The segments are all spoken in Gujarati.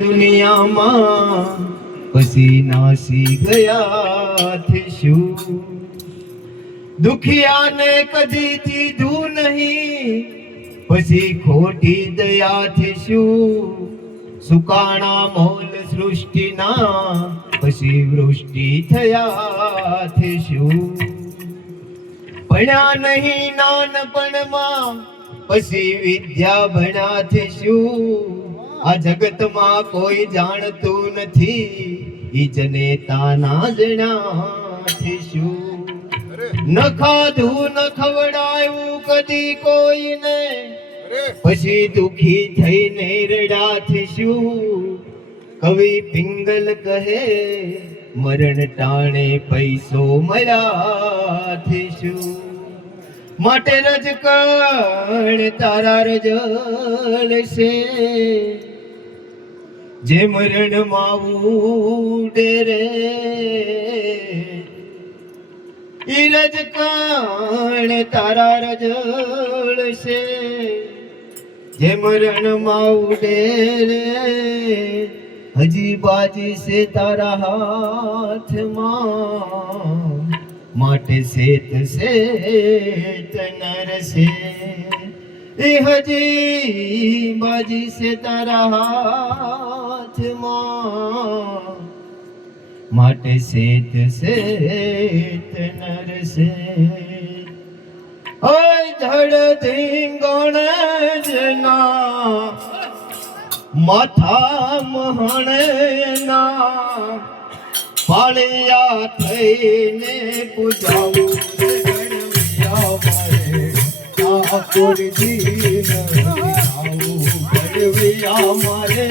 દુનિયામાં પછી નાસી ગયા શું દુખિયાને કદી દીધું નહીં પછી ખોટી દયાથી શું સુકાણા મોલ સૃષ્ટિના પછી વૃષ્ટિ થયાથી શું ભણ્યા નહીં નાનપણમાં પછી વિદ્યા ભણ્યાથી શું આ જગતમાં કોઈ જાણતું નથી. ઈ જનેતાના જણાથી શું ન ખાધું ન ખવડાયું કદી કોઈને. પછી દુખી થઈને રડાથી શું કવિ પિંગલ કહે મરણ ટાણે પૈસો મળ્યાથી શું માટે રજકણ તારા રજળ છે. જે મરણમાં ઉડે રે. ઈ રજકણ તારા રજળ છે. જે મરણમાં ઉડે રે. હજી બાજી છે તારા હાથમાં. માટે શેત શેત નર છે એ હજી બાજી છે તારા હાથમાં માટે શેત શેત નરસે ઓય ધડ ધીંગણ જના માથા મહણના પાળિયા થઈને પૂજાવું ગણવ્યા મારે ઠાકોરજી મારે.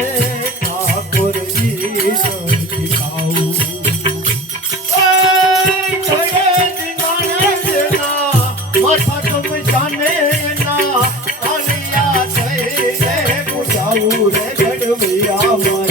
boy.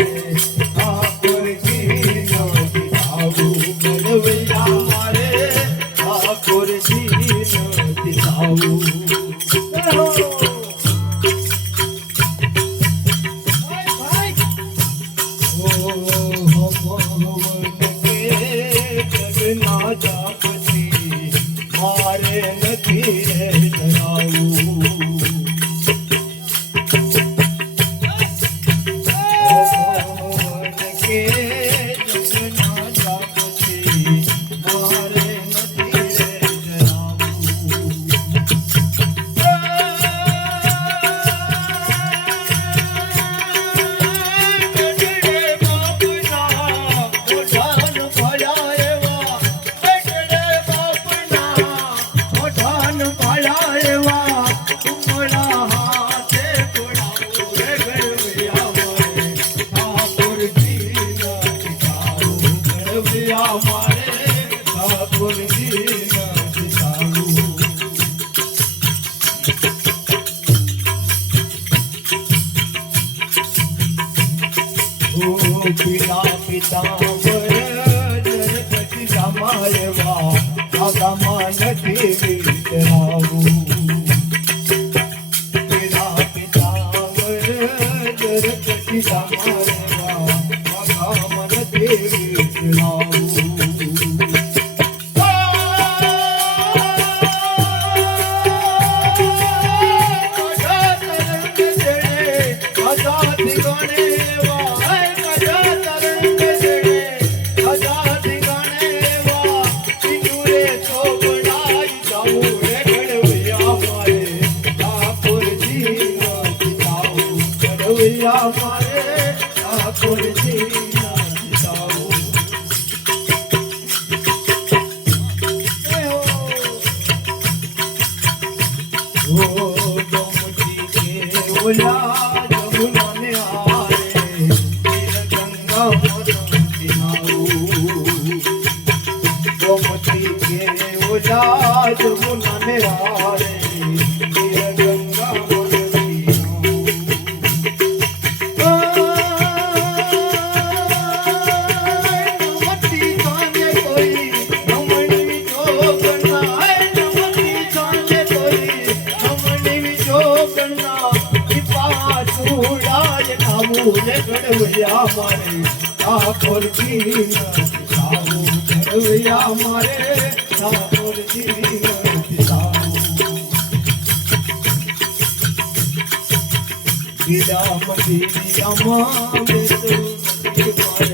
गोपिला पितांबर जगपती समायवा दादा मानती विरावू पिला पितांबर जगपती समाय ભરવૈયા મારે આ નથી સારું ભરવૈયા મારે આ સારું ગીડા મંદિરિયામાં બેસું નથી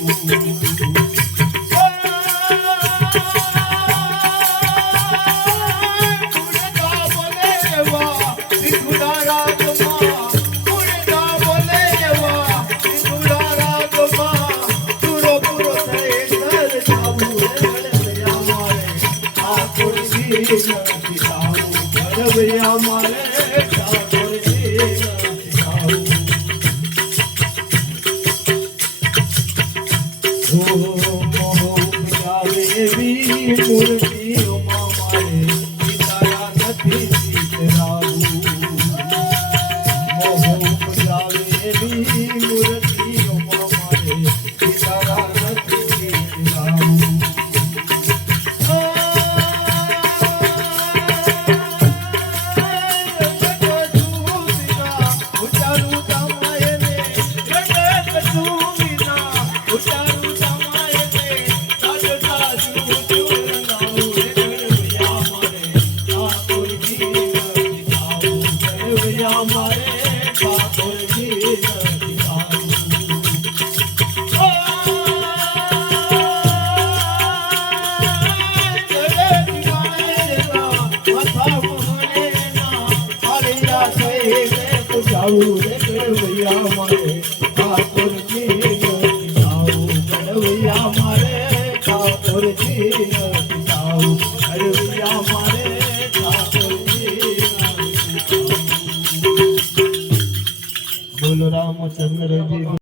देवी